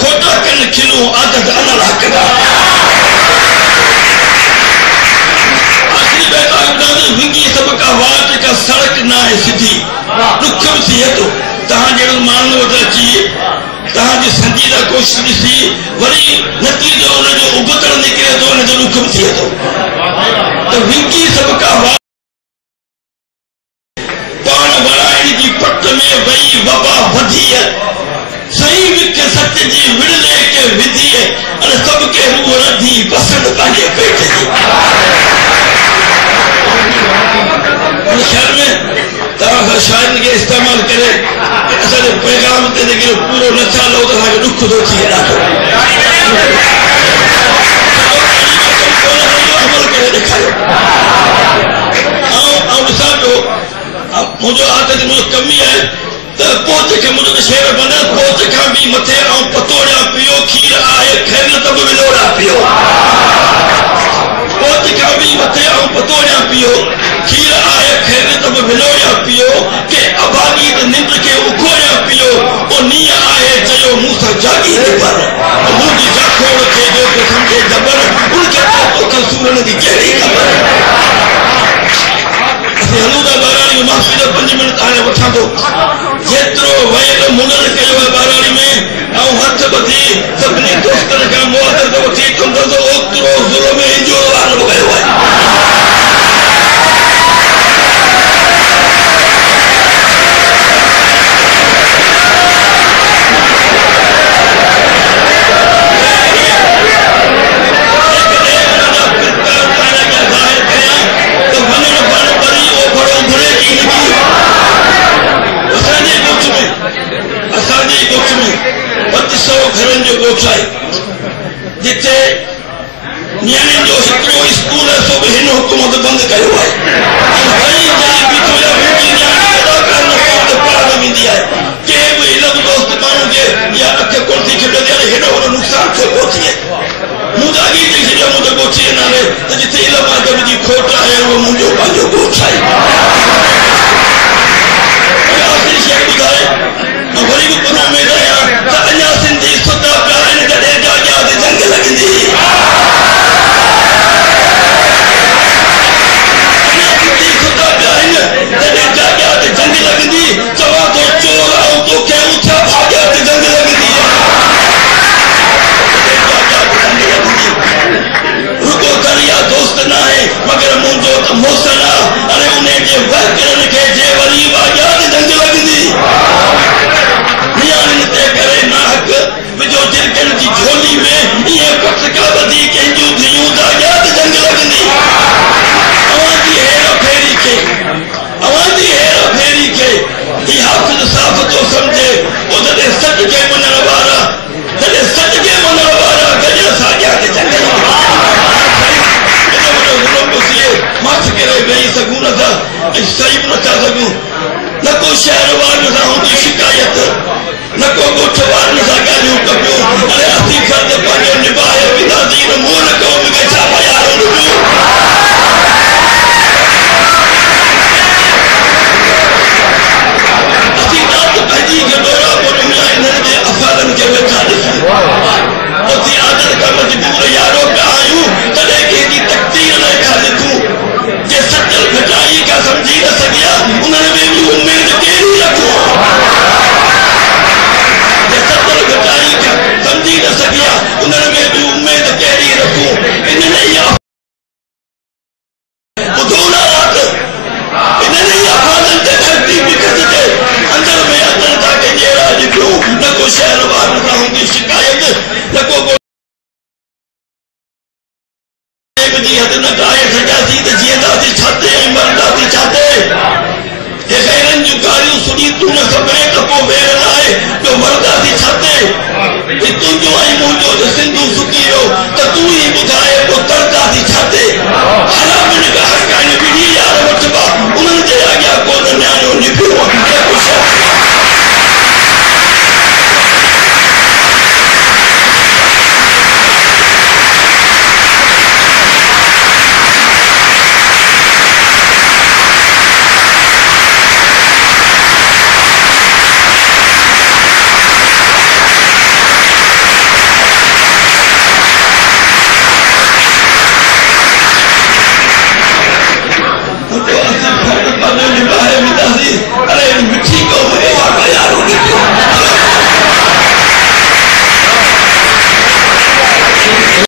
खोटा कन खिलू आदत अनल हकदा आखिरी बैठा विंगी सबका वाट का सड़क ना है सीधी दुखम थिए तो तहां जहिड़ो माण्हू वटि अची तहांजी संजीदा कोशिश ॾिसी वरी नतीजो उनजो उबतड़ निकिरे थो उनजो दुखम थिए थो त विंगी सबका वाट पाण वराइण जी पट में वई वबा वधी सही विक सच जी विड़ले के विधी अने सबके रूह रधी पसंद पंहिंजे पेट जी ख्याल में तव्हां शायदि के इस्तेमाल करे असांजे पैगाम ते जेके पूरो नथा लहो त असांखे दुख थो थिए ॾाढो अमल करे ॾेखारियो ऐं ॾिसां पियो मुंहिंजो आदत मुंहिंजो कमी आहे त पोच खे मुंहिंजो शेर बने पोच खां बि मथे ऐं पतोड़िया पियो खीर आहे खैर त बि विलोड़ा पियो पोच खां बि मथे ऐं पतोड़िया पियो खीर आहे खैर त बि विलोड़ा पियो के अभागी निंड खे उखोड़िया पियो पोइ नीअ आहे चयो मूं सां जागी पर मुंहिंजी जाखोड़ खे जो सम्झे जबर उनखे तोखे सूरन जी कहिड़ी ख़बर हलूदा बाराणी में माफ़ी 5 मिनट हाणे वठां थो जेतिरो वैर मुनर कयो आहे बाराणी में ऐं हथ ॿधी सभिनी दोस्तनि खां मुआदत वठी कंदो ओतिरो ज़ुल्म इंजो वारो कयो आहे घरनि जो ॻोठ आहे जिथे नियाणियुनि जो हिकिड़ो स्कूल आहे सो बि हिन हुकूमत बंदि कयो आहे वेंदी आहे कंहिं बि इल्म दोस्त माण्हू खे या अख कुर्सी छॾंदी आहे हेॾो वॾो नुक़सानु छो कोन थिए मुंहिंजा चई छॾियो मुंहिंजो ॻोठी नाले त जिथे इल्म अदब जी खोट आहे उहो मुंहिंजो पंहिंजो ॻोठ आहे आख़िरी शइ ॿुधाए वरी बि